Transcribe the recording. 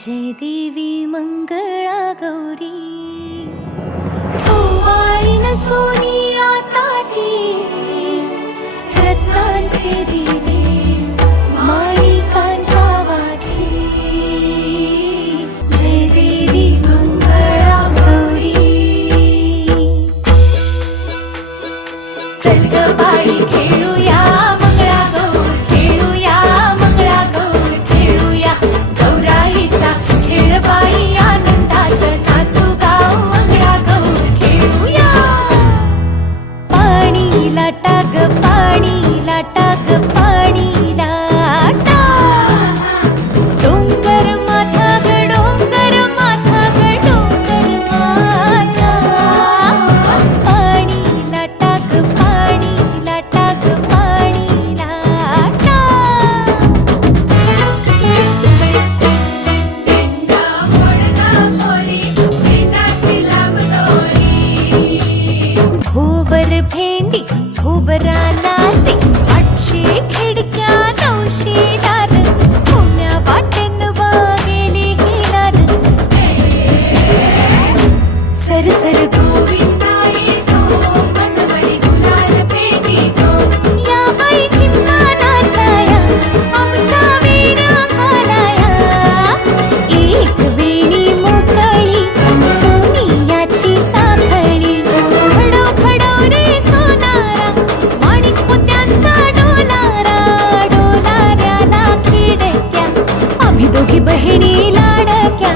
जय देवी मंगळा गौरी ओवाळीन सोनिया ताटी रत्नांचे दिवे माणिकांच्या वाटी जय देवी मंगळा गौरी चल ग बाई खेळूया मंगळागौर खेळूया मंगळागौर खेळूया गौराईचा खेळ बाई आनंदात नाचू गाव मंगळागौर खेळूया पाणी लाटा ग पाणी लाटा ग पाणी लाटा डोंगर माथा ग डोंगर माथा ग डोंगर माथा पाणी लाटा ग पाणी लाटा ग पाणी लाटा भोवर भेंडी भोवरा नाचे 800 खिडक्या 900 दार पुण्या वाटेन वागेली हिलार सरसर गोविंदा येतो बसवली गुलाल पेटीतो या बाई झिम्मा नाचाया आमच्या वेण्या घालाया एक वेणी मोकळी सोनियाची साखळी खडो खडो रे सोनारा माणिक मोत्यांचा डोलारा डोलाऱ्याला खिडक्या आम्ही दोघी बहिणी लाडक्या